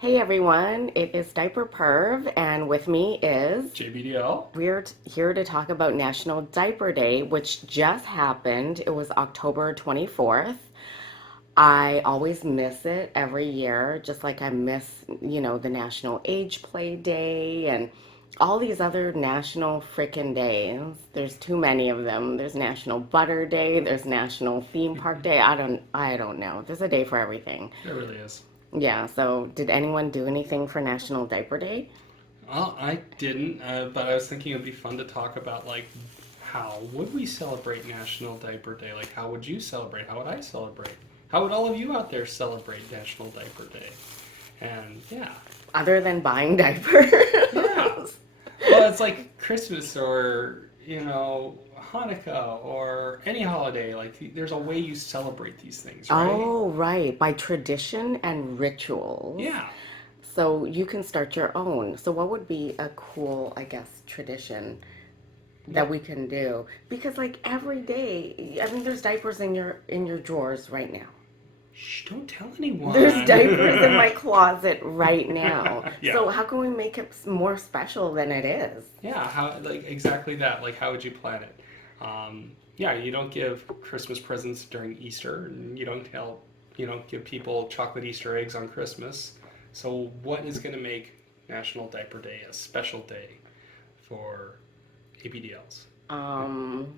Hey everyone, it is diaperperv, and with me is JBDL. here to talk about National Diaper Day, which just happened. It was October 24th. I always miss it every year, just like I miss, the National Age Play Day and all these other national frickin' days. There's too many of them. There's National Butter Day, there's National Theme Park Day. I don't know. There's a day for everything. There really is. Yeah, so did anyone do anything for National Diaper Day? Well, I didn't, but I was thinking it'd be fun to talk about how would we celebrate National Diaper Day? Like how would you celebrate? How would I celebrate? How would all of you out there celebrate National Diaper Day? And yeah, Other than buying diapers? yeah. Well, it's like Christmas or Hanukkah or any holiday. Like there's a way you celebrate these things, right? Oh, right, by tradition and rituals. Yeah. So you can start your own. So what would be a cool, I guess, tradition that Well, we can do? Because like every day, I mean, there's diapers in your drawers right now. shh, don't tell There's diapers in my anyone. closet right now. Yeah. So how can we make it more special than it is? Yeah, how like exactly that. Like, how would you plan it? Yeah, you don't give Christmas presents during Easter, and you don't give people chocolate Easter eggs on Christmas. So, what is going to make National Diaper Day a special day for ABDLs? Um,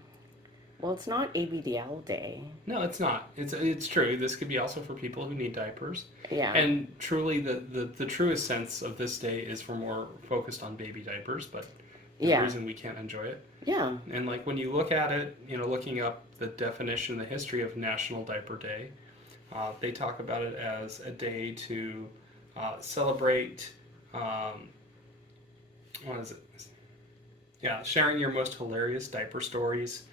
well, it's not ABDL Day. No, it's not. It's true. This could be also for people who need diapers. Yeah. And truly, the truest sense of this day is for more focused on baby diapers, but no Yeah. reason we can't enjoy it. Yeah. And like when you look at it, looking up the definition, the history of National Diaper Day, they talk about it as a day to celebrate. What is it? Yeah, sharing your most hilarious diaper stories,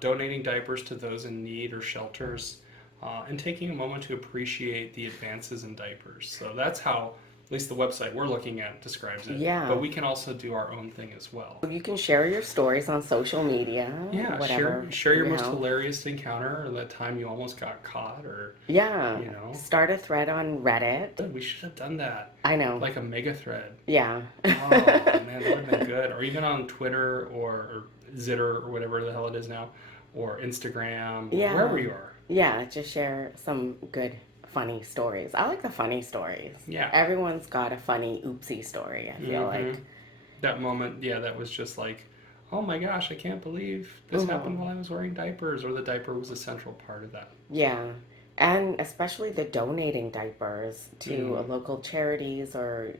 donating diapers to those in need or shelters, and taking a moment to appreciate the advances in diapers. So that's how, at least the website we're looking at describes it. Yeah. But we can also do our own thing as well. You can share your stories on social media, Yeah, whatever, share your most hilarious encounter or that time you almost got caught or Yeah. you know. Start a thread on Reddit. We should have done that. I know. Like a mega thread. Yeah. Oh man, that would have been good. Or even on Twitter or Zitter or whatever the hell it is now. Or Instagram or Yeah. wherever you are. Yeah, just share some good funny stories. I like the funny stories. Yeah. Everyone's got a funny oopsie story, I feel Mm-hmm. like. That moment, yeah, that was just like, oh my gosh, I can't believe this happened while I was wearing diapers, or the diaper was a central part of that. Yeah. And especially the donating diapers to Mm. local charities or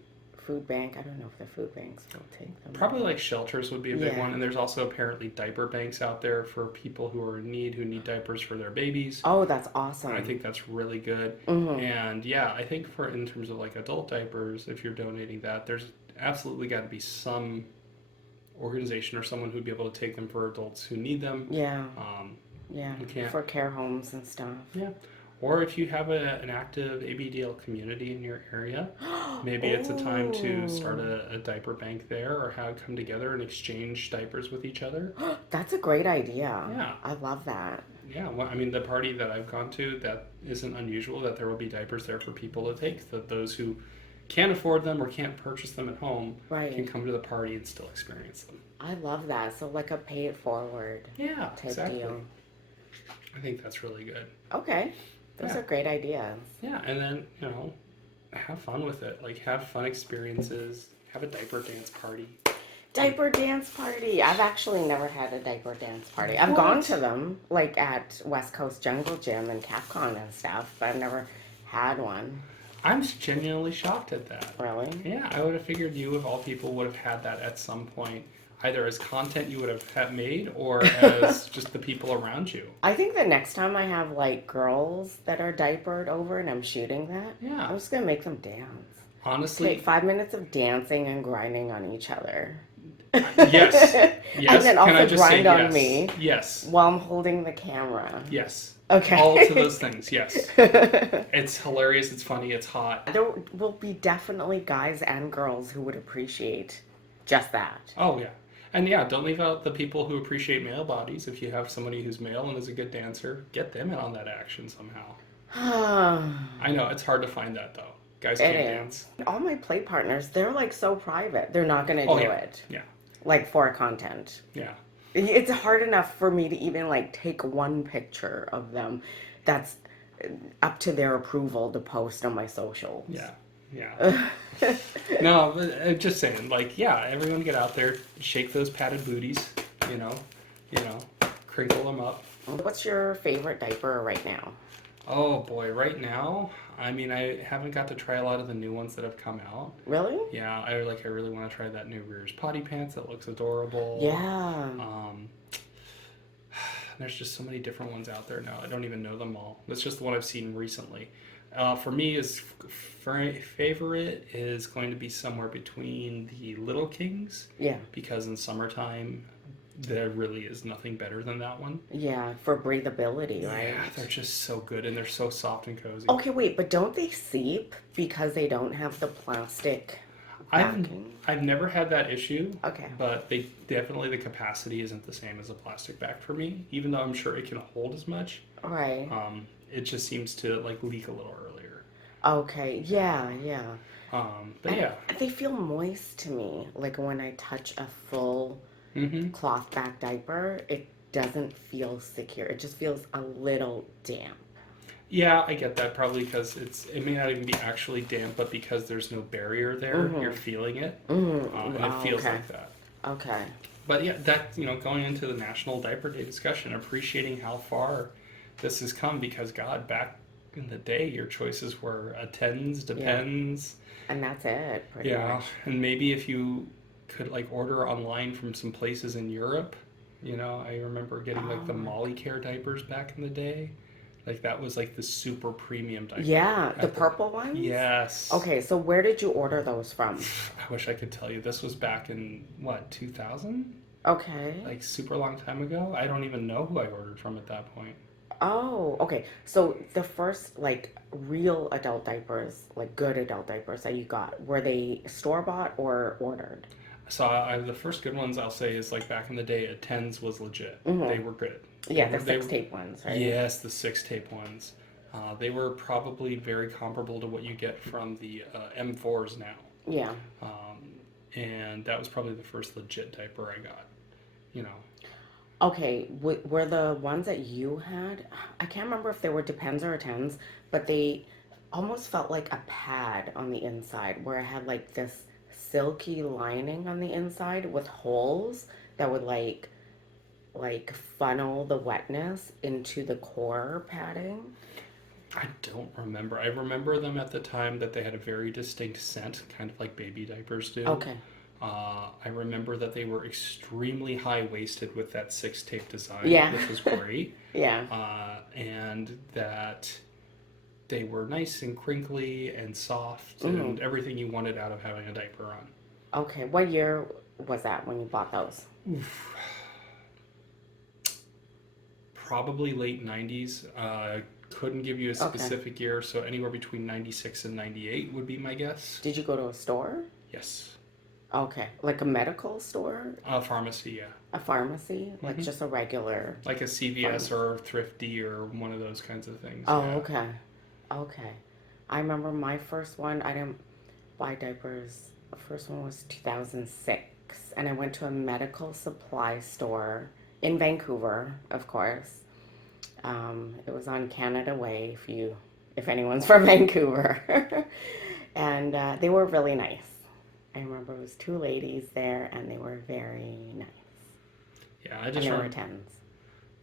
food bank. I don't know if the food banks will take them. Probably like shelters would be a big Yeah. one, and there's also apparently diaper banks out there for people who are in need, who need diapers for their babies. Oh, that's I awesome. think that's really good. Mm-hmm. And yeah, I think for in terms of like adult diapers, if you're donating that, there's absolutely got to be some organization or someone who'd be able to take them for adults who need them. Yeah. Um, Yeah. you can't, For care homes and stuff. yeah. Or if you have an active ABDL community in your area, maybe it's a time to start Oh, a diaper bank there or have come together and exchange diapers with each other. that's a great idea. Yeah. I love that. Yeah, well, I mean, the party that I've gone to, that isn't unusual that there will be diapers there for people to take. That those who can't afford them or can't purchase them at home can Right. come to the party and still experience them. I love that. So, like a pay it forward Yeah, type exactly. deal. I think that's really good. Okay. Those Yeah, are great ideas. yeah, and then have fun with it. Like have fun experiences. Have a diaper dance party. Um, Diaper dance party. I've actually never had a diaper dance party. I've gone to what? them, like at West Coast Jungle Gym and CapCon and stuff, but I've never had one. I'm genuinely shocked at that. Really? Yeah, I would have figured you, of all people, would have had that at some point, either as content you would have made or as just the people around you. I think the next time I have like girls that are diapered over and I'm shooting that, Yeah, I'm just gonna make them dance. Take honestly, 5 minutes of dancing and grinding on each other. yes, And yes. then Can I also just say grind on yes, me yes, while I'm holding the camera. yes? All to Okay. those things. Yes, it's hilarious. It's funny. It's hot. There will be definitely guys and girls who would appreciate just that. Oh yeah, and yeah. Don't leave out the people who appreciate male bodies. If you have somebody who's male and is a good dancer, get them in on that action somehow. I know it's hard to find that though. Guys It can't is. dance. All my play partners, they're like so private. They're not gonna Oh do yeah, it yeah, like for content. yeah, It's hard enough for me to even like take one picture of them that's up to their approval to post on my socials. yeah, yeah. No, but I'm just saying, like, yeah, everyone get out there, shake those padded booties, you know, you know, crinkle them up. What's your favorite diaper right now? Oh boy, right now, I mean, I haven't got to try a lot of the new ones that have come out. Really? Yeah, I really want to try that new Rears Potty Pants that looks adorable. Yeah. Um, there's just so many different ones out there now. I don't even know them all. That's just the one I've seen recently. For me, favorite is going to be somewhere between the Little Kings, Yeah. because in summertime there really is nothing better than that one. Yeah, for breathability, Yeah, right? they're just so good and they're so soft and cozy. Okay, wait, but don't they seep because they don't have the plastic I've backing? I've never had that issue, Okay. but they definitely the capacity isn't the same as a plastic bag for me. Even though I'm sure it can hold as much, All right. it just seems to like leak a little earlier. Okay. Yeah, yeah. But And yeah, they feel moist to me. Like when I touch a full hmm cloth back diaper, it doesn't feel secure. It just feels a little damp. yeah, I get that probably because it may not even be actually damp, but because there's no barrier there, you're feeling it, and it Oh, feels okay. like that. Okay. But yeah, that going into the National Diaper Day discussion, appreciating how far this has come because God, back in the day, your choices were a tens, Yeah. depends, And that's it, pretty yeah, much. and maybe if you could like order online from some places in Europe, I remember getting like the Oh, Molly Care diapers back in the day, like that was like the super premium diaper yeah, the at the. purple ones? Yes, Okay, so where did you order those from? I wish I could tell you. This was back in what 2000, Okay. like super long time ago. I don't even know who I ordered from at that point. Oh, okay. So the first like real adult diapers, like good adult diapers that you got, were they store bought or ordered? So the first good ones I'll say is like back in the day, a tens was legit. They Mm-hmm. were good. Yeah, the They six were, tape ones, right? yes, the six tape ones. They were probably very comparable to what you get from the M4s now. Yeah. And that was probably the first legit diaper I got. You know, Okay, were the ones that you had, I can't remember if they were Depends or Tens, but they almost felt like a pad on the inside where it had like this silky lining on the inside with holes that would like funnel the wetness into the core padding. I don't remember. I remember them at the time that they had a very distinct scent, kind of like baby diapers do. Okay. I remember that they were extremely high waisted with that six tape design, Yeah. which was great, Yeah. and that they were nice and crinkly and soft Hmm. and everything you wanted out of having a diaper on. Okay. What year was that when you bought those? Probably late 90s. Couldn't give you a Okay. specific year, so anywhere between 96 and 98 would be my guess. Did you go to a store? Yes. Okay. Like a medical store? Pharmacy, yeah. A pharmacy? Like hmm just a regular Like a CVS pharmacy? or Thrifty or one of those kinds of things, Oh, yeah. okay. Okay. I remember my first one, I didn't buy diapers. The first one was 2006, and I went to a medical supply store in Vancouver, of course. It was on Canada Way, if anyone's from Vancouver, and they were really nice. I remember it was two ladies there, and they were very nice, Yeah, and they were tens.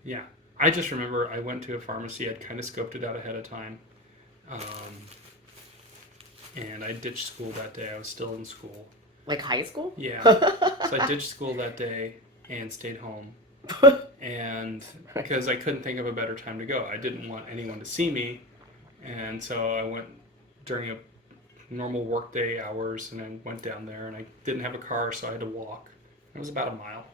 yeah. I just remember I went to a pharmacy. I'd kind of scoped it out ahead of time, um, and I ditched school that day. I was still in school. Like high school? Yeah, so I ditched school that day and stayed home. And Right. because I couldn't think of a better time to go, I didn't want anyone to see me, and so I went during a normal workday hours, and I went down there, and I didn't have a car, so I had to walk. It was about a mile.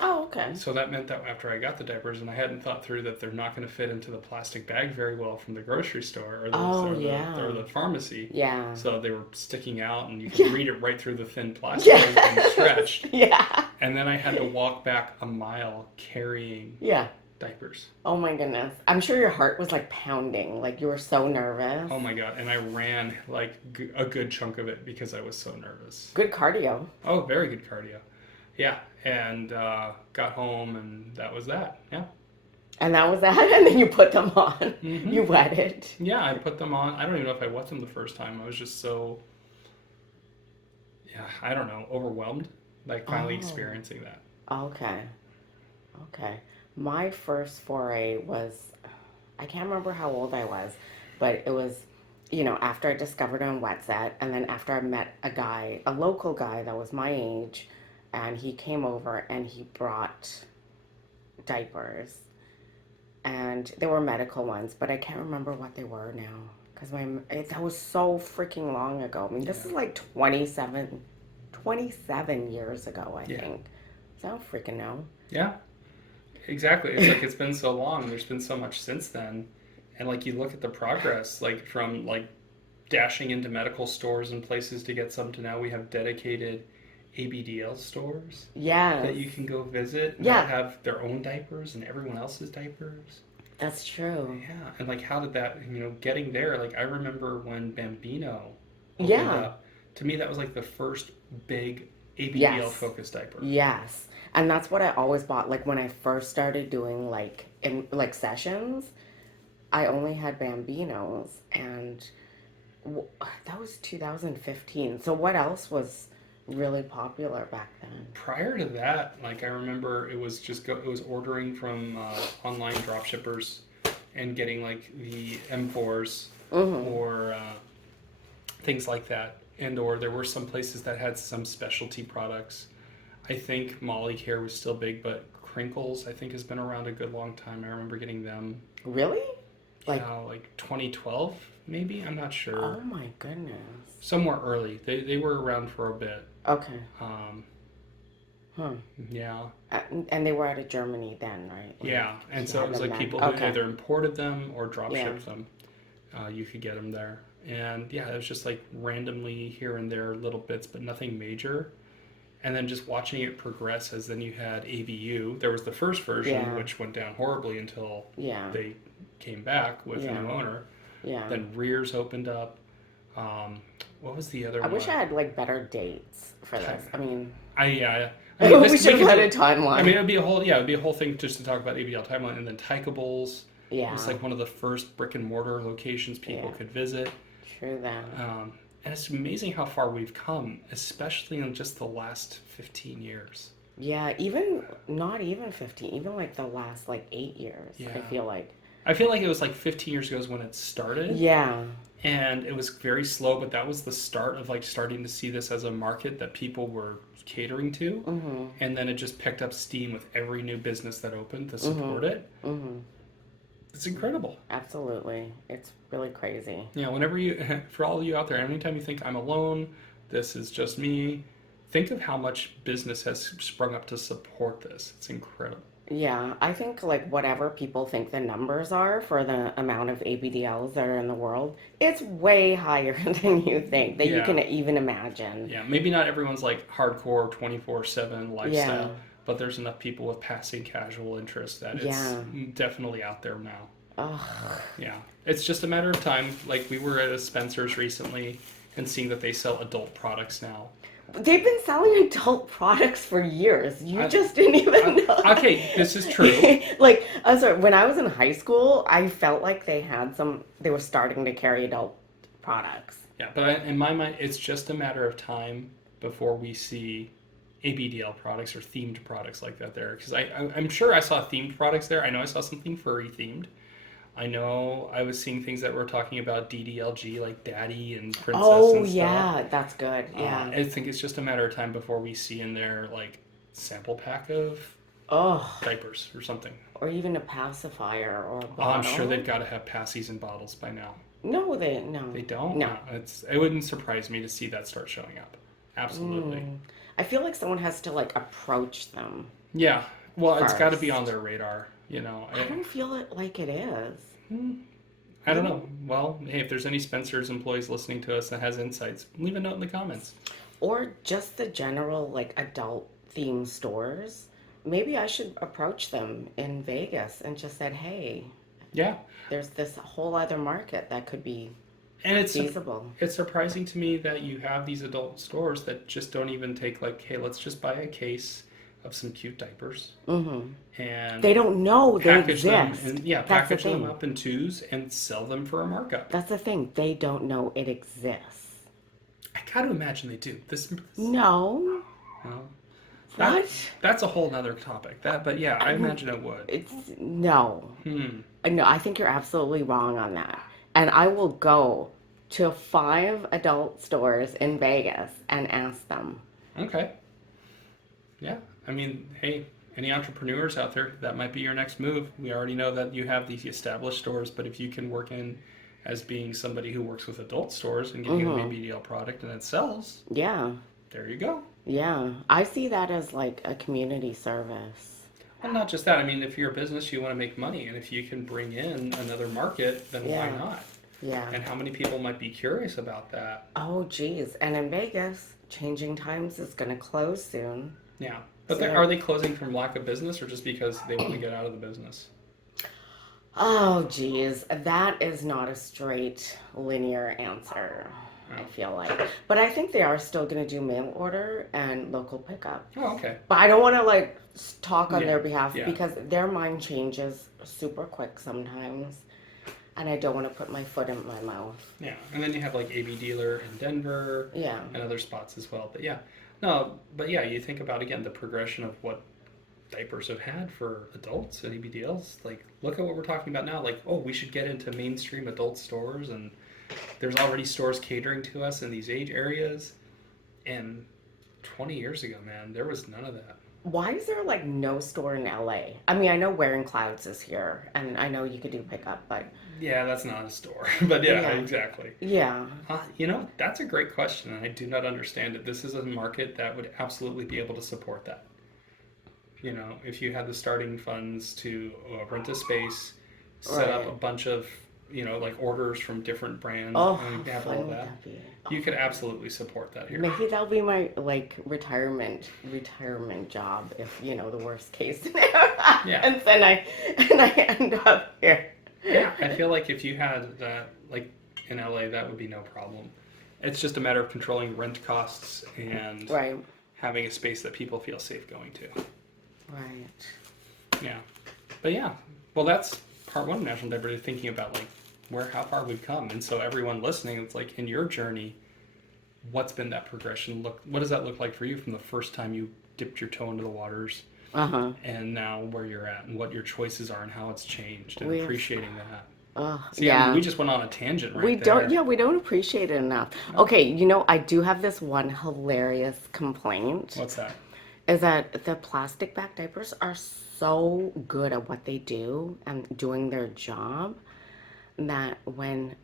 Oh, okay. So that meant that after I got the diapers, and I hadn't thought through that they're not going to fit into the plastic bag very well from the grocery store Oh, or yeah. the pharmacy. Yeah. So they were sticking out, and you could Yeah. read it right through the thin plastic and Yeah. stretched. Yeah. And then I had to walk back a mile carrying Yeah. diapers. Oh my goodness. I'm sure your heart was like pounding, like you were so nervous. Oh my God. And I ran like a good chunk of it because I was so nervous. Good cardio. Oh, very good cardio. Yeah. And got home and that was that. Yeah. And that was that, and then you put them on. Mm-hmm. You wetted. Yeah, I put them on. I don't even know if I wet them the first time. I was just so, yeah, I don't know, overwhelmed, like finally Oh, experiencing that. okay. Okay. My first foray was, I can't remember how old I was, but it was, after I discovered on Wet Set, and then after I met a guy, a local guy that was my age, and he came over and he brought diapers. And they were medical ones, but I can't remember what they were now because that was so freaking long ago. I mean, this Yeah. is like 27 years ago, I Yeah. think. So I don't freaking know. Yeah, exactly. It's like it's been so long. There's been so much since then. And like you look at the progress, like from like dashing into medical stores and places to get some to now we have dedicated ABDL stores that Yes. you can go visit that Yeah, have their own diapers and everyone else's diapers. that's true. Yeah, and like how did that, getting there, like I remember when Bambino opened Yeah. up, to me that was like the first big ABDL Yes. focused diaper. Yes. And that's what I always bought. Like when I first started doing like in like sessions, I only had Bambinos and w- that was 2015. So what else was really popular back then? Prior to that, like I remember it was it was ordering from online drop shippers and getting like the M4s Mm-hmm. or things like that. And or there were some places that had some specialty products. I think Molly Care was still big, but Crinkles I think has been around a good long time. I remember getting them, Really? Like, yeah, like 2012 maybe. I'm not oh sure. my goodness. Somewhere early. They were around for a bit. Okay. Um, Huh. yeah, And they were out of Germany then, right? Like, yeah. And she so it had was them like then. people who Okay. either imported them or drop Yeah. shipped them. You could get them there. And yeah, it was just like randomly here and there little bits, but nothing major. And then just watching it progress as then you had ABU. There was the first version, Yeah. which went down horribly until Yeah. they came back with a Yeah. new owner. Yeah. Then Rears opened up. What was the other I wish I one? had like better dates for Ti- this. I mean, yeah. I mean, we this should we have could had a do. I mean, timeline. it'd be a whole thing just to talk about ABL timeline, and then Tyka Bowls was Yeah. like one of the first brick and mortar locations people Yeah. could visit. True that. And it's amazing how far we've come, especially in just the last 15 years. Yeah, even not even 15, even like the last like 8 years, I Yeah. feel like. I feel like it was like 15 years ago is when it started, Yeah. and it was very slow, but that was the start of like starting to see this as a market that people were catering to. Mm-hmm. And then it just picked up steam with every new business that opened to Mm-hmm. support it. Mm-hmm. It's incredible. Absolutely. It's really crazy. Yeah, whenever you, for all of you out there, anytime you think I'm alone, this is just me, think of how much business has sprung up to support this. It's incredible. Yeah, I think like whatever people think the numbers are for the amount of ABDLs that are in the world, it's way higher than you think, that you Yeah, can even imagine. yeah. Maybe not everyone's like hardcore 24/7 Yeah. lifestyle, but there's enough people with passing casual interest that it's Yeah. definitely out there now. Oh, Yeah, it's just a matter of time. Like we were at a Spencer's recently and seeing that they sell adult products now. they've been selling adult products for years. You I, just didn't even know. okay, this is true. Like, I'm sorry, when I was in high school, I felt like they were starting to carry adult products. Yeah, but in my mind, it's just a matter of time before we see ABDL products or themed products like that there. Because I'm sure I saw themed products there. I know I saw something furry themed. I know I was seeing things that were talking about DDLG, like Daddy and Princess Oh, and stuff. yeah, that's good. Yeah. I think it's just a matter of time before we see in there like sample pack of Oh, diapers or something. or even a pacifier or a Oh, I'm sure they've bottle. got to have passies and bottles by now. No, no, They don't? no. It wouldn't surprise me to see that start showing up. Absolutely. Mm. I feel like someone has to like approach them Yeah. Well, it's got to be on first. their radar, you know. I don't feel it like it is. I don't You know. Well, hey, if there's any Spencer's employees listening to us that has insights, leave a note in the comments. Or just the general like adult theme stores. maybe I should approach them in Vegas and just said, hey, Yeah, there's this whole other market that could be and feasible. it's surprising to me that you have these adult stores that just don't even take like, hey, let's just buy a case of some cute diapers Hmm. and They don't know they package them exist. and yeah, That's the package them thing. up in twos and sell them for a markup. That's the thing. They don't know it exists. I gotta imagine they do. No. Well, that What? that's a whole nother topic. But yeah, I imagine it would. It's no. Hmm. No, I think you're absolutely wrong on that. And I will go to 5 adult stores in Vegas and ask them. Okay. Yeah. I mean, hey, any entrepreneurs out there, that might be your next move. We already know that you have these established stores, but if you can work in as being somebody who works with adult stores and giving them a Hmm. BDL product and it sells, Yeah. there you go. Yeah. I see that as like a community service. Well, not just that. I mean, if you're a business, you want to make money, and if you can bring in another market, then why Yeah. not? Yeah. And how many people might be curious about that? Oh, geez. And in Vegas, Changing Times is going to close soon. Yeah. But So are they're, they closing from lack of business or just because they want to get out of the business? oh, geez. That is not a straight linear answer, I Oh, feel like. But I think they are still going to do mail order and local pickup. oh okay. But I don't want to like talk on Yeah, their behalf yeah, because their mind changes super quick sometimes. And I don't want to put my foot in my mouth. yeah. And then you have like AB Dealer in Denver Yeah. and other spots as well. But yeah, no, but yeah, you think about again the progression of what diapers have had for adults and ABDLs. Like, look at what we're talking about now. Like, oh, we should get into mainstream adult stores, and there's already stores catering to us in these age areas. And 20 years ago, man, there was none of that. Why is there like no store in LA? I mean, I know Wearing Clouds is here and I know you could do pickup, but Yeah, that's not a store. But yeah, yeah. exactly. Yeah. That's a great question, and I do not understand it. This is a market that would absolutely be able to support that. If you had the starting funds to rent a space, set up a Right. bunch of, like orders from different brands, Oh, how and have all fun of would that, that be? you Oh could my God. absolutely support that here. Maybe that'll be my like retirement job if the worst case scenario Yeah, happens and I end up here. yeah. I feel like if you had that, like in LA, that would be no problem. It's just a matter of controlling rent costs and Right. having a space that people feel safe going to. Right. Yeah, but yeah, well, that's part one of National Diaper Day, thinking about like how far we've come, and so everyone listening, it's like in your journey, what's been that progression? What does that look like for you from the first time you dipped your toe into the waters, Uh-huh. and now where you're at, and what your choices are, and how it's changed, and We've appreciating that. See, I mean, we yeah. just went on a tangent We right don't, there. yeah, we don't appreciate it enough. No, Okay, I do have this one hilarious complaint what's that? is that the plastic back diapers are so good at what they do and doing their job that when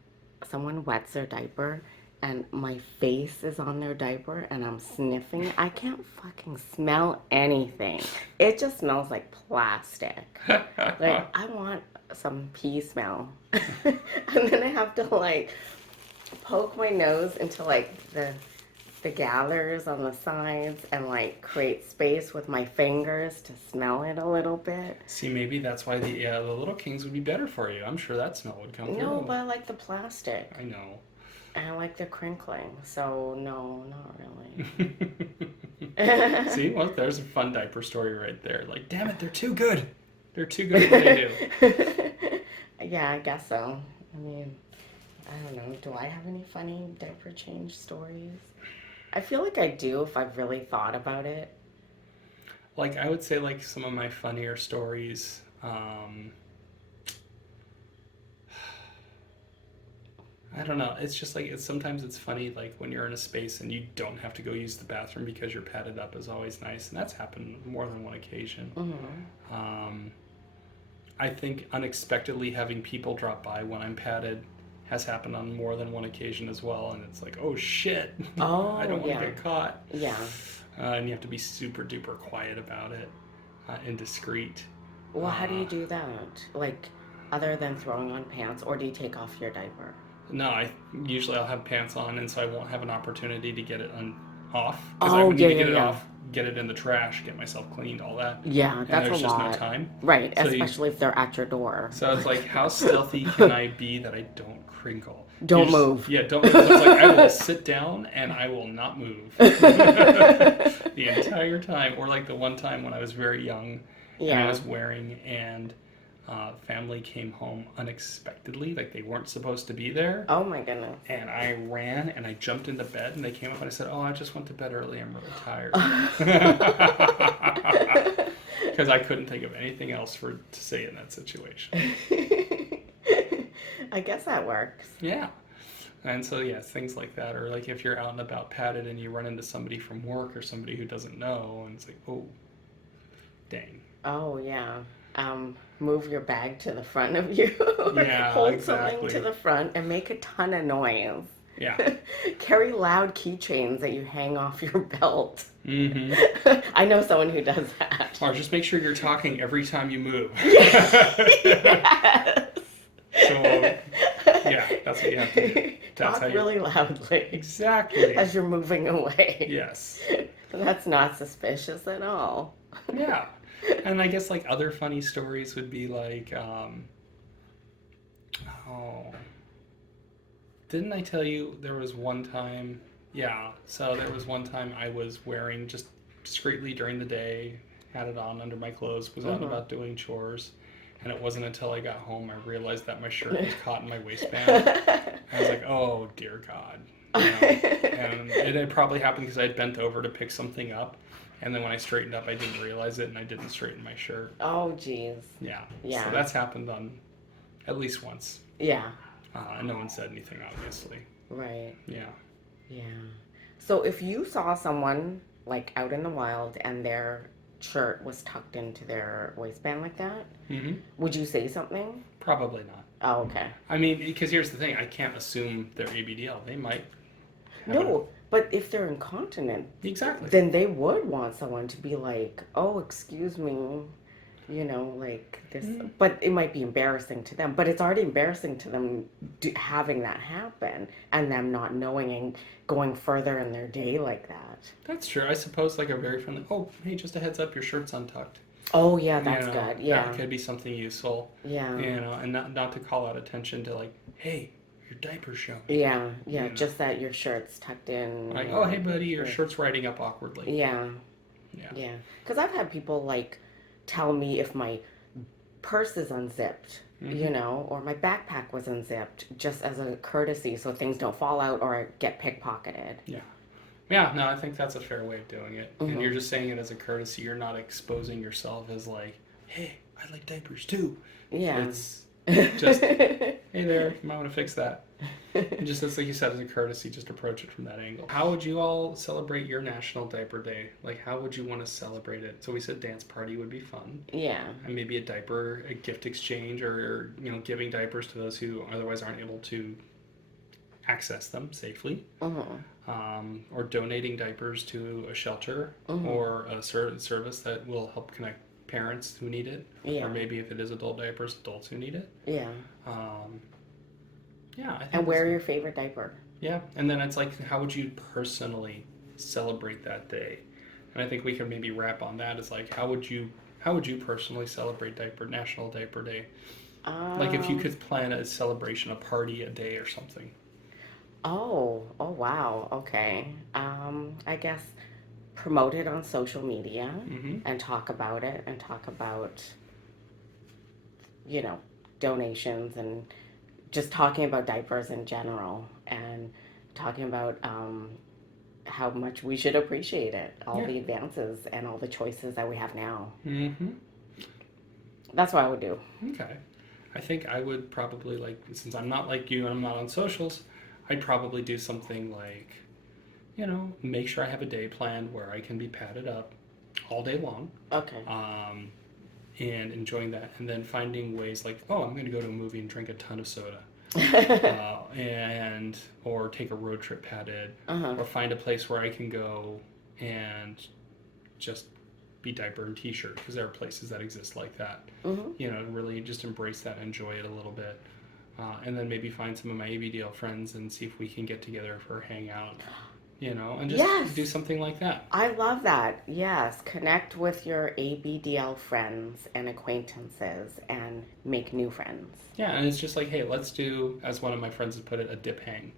someone wets their diaper and my face is on their diaper and I'm sniffing it, I can't fucking smell anything. It just smells like plastic. Like, I want some pee smell. And then I have to like poke my nose into like the gathers on the sides and like create space with my fingers to smell it a little bit. See, maybe that's why the little kings would be better for you. I'm sure that smell would come No, through. but I like the plastic. I know. And I like the crinkling. So no, not really. See, well, there's a fun diaper story right there. Like, damn it, they're too good. They're too good at what they Yeah, I guess so. I mean, I don't know. Do I have any funny diaper change stories? I feel like I do if I've really thought about it. do. Like, I would say, like, some of my funnier stories. I don't know. It's just like sometimes it's funny, like when you're in a space and you don't have to go use the bathroom because you're padded up is always nice, and that's happened more than one occasion. Hmm. Um, I think unexpectedly having people drop by when I'm padded has happened on more than one occasion as well, and it's like, oh shit, I Oh, don't want to yeah. get caught, Yeah. and you have to be super duper quiet about it, and discreet. Well, how do Uh, you do that? Like, other than throwing on pants, or do you take off your diaper? no, I usually I'll have pants on, and so I won't have an opportunity to get it off because I Oh, would need yeah, to yeah, get it yeah. off, get it in the trash, get myself cleaned, all that, Yeah, and that's a there's just no lot. time. Right, So you, especially if they're at your door. so it's like, how stealthy can I be that I don't crinkle? You Don't just, move. yeah, don't move. It's like I will sit down and I will not move the entire time. Or like the one time when I was very young and I Yeah. was wearing and family came home unexpectedly, like they weren't supposed to be there. Oh my goodness. And I ran and I jumped into bed and they came up and I said, "Oh, I just went to bed early. I'm really tired." Because I couldn't think of anything else to say in that situation. I guess that works. Yeah. And so, yeah, things like that. Or like if you're out and about padded and you run into somebody from work or somebody who doesn't know and it's like, oh, dang. Oh yeah. Move your bag to the front of you. Or Yeah, hold something to exactly. the front and make a ton of noise. Yeah. Carry loud keychains that you hang off your belt. Mm-hmm. I know someone who does that. Or just make sure you're talking every time you move. Yes. So, yeah, that's what you have to do. That's Talk how you... really loudly Exactly. as you're moving away. Yes. That's not suspicious at all. Yeah. And I guess like other funny stories would be like, oh, didn't I tell you there was one time? Yeah, so there was one time I was wearing just discreetly during the day, had it on under my clothes, was out and about doing chores, and it wasn't until I got home I realized that my shirt was caught in my waistband. I was like, oh dear God. You know? And it had probably happened because I had bent over to pick something up, and then when I straightened up, I didn't realize it, and I didn't straighten my shirt. Oh, geez. Yeah. Yeah. So that's happened on at least once. Yeah. And no one said anything, obviously. Right. Yeah. Yeah. So if you saw someone like out in the wild and their shirt was tucked into their waistband like that, Mm-hmm. would you say something? Probably not. Oh, okay. I mean, because here's the thing, I can't assume they're ABDL. They might have No, but if they're incontinent, Exactly. then they would want someone to be like, oh, excuse me, you know, like this. But it might be embarrassing to them. But it's already embarrassing to them having that happen and them not knowing and going further in their day like that. That's true. I suppose like a very friendly, oh, hey, just a heads up, your shirt's untucked. Oh, yeah, that's You know, good. Yeah. That could be something useful. Yeah. You know, and not to call out attention to like, hey, your diaper's showing. Yeah, yeah, You know. just that your shirt's tucked in. Like, oh, hey, buddy, your shirt's riding up awkwardly. Yeah, Yeah. yeah. Because I've had people like tell me if my purse is unzipped, you know, or my backpack was unzipped, just as a courtesy so things don't fall out or get pickpocketed. Yeah. Yeah, no, I think that's a fair way of doing it. And you're just saying it as a courtesy. You're not exposing yourself as like, hey, I like diapers too. Yeah. It's just, hey there, you might want to fix that. And just as like you said, as a courtesy, just approach it from that angle. How would you all celebrate your National Diaper Day? Like, how would you want to celebrate it? So we said dance party would be fun. Yeah. And maybe a gift exchange, or you know, giving diapers to those who otherwise aren't able to access them safely. Or donating diapers to a shelter or a service that will help connect parents who need it, Yeah. or maybe if it is adult diapers, adults who need it. Yeah. Yeah, I think And wear your favorite diaper. yeah, and then it's like, how would you personally celebrate that day? And I think we can maybe wrap on that. It's like, how would you personally celebrate National Diaper Day? Like if you could plan a celebration, a party, a day, or something. Oh, wow. Okay. I guess promote it on social media and talk about it and talk about, you know, donations and just talking about diapers in general and talking about how much we should appreciate it, all the advances and all the choices that we have now. That's what I would do. Okay. I think I would probably, like, since I'm not like you and I'm not on socials, I'd probably do something like, you know, make sure I have a day planned where I can be padded up all day long. Okay. And enjoying that, and then finding ways like, oh, I'm going to go to a movie and drink a ton of soda, or take a road trip padded, or find a place where I can go and just be diaper and t-shirt, because there are places that exist like that. You know, really just embrace that and enjoy it a little bit. And then maybe find some of my ABDL friends and see if we can get together for a hangout. and just Yes, do something like that. I love that. Yes, connect with your ABDL friends and acquaintances and make new friends. Yeah, and it's just like, hey, let's do, as one of my friends has put it, a dip hang,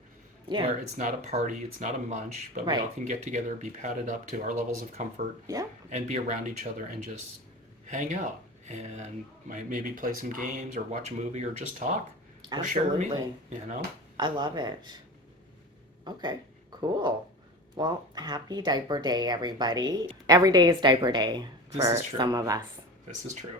Yeah, where it's not a party, it's not a munch, but we all right. can get together, be padded up to our levels of comfort, Yeah, and be around each other and just hang out and might maybe play some games or watch a movie or just talk or share a meal, absolutely. you know? I love it. Okay, cool. Well, happy diaper day, everybody. Every day is diaper day This is for true. some of us. This is true.